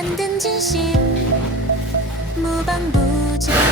만든 진심. 무방부정.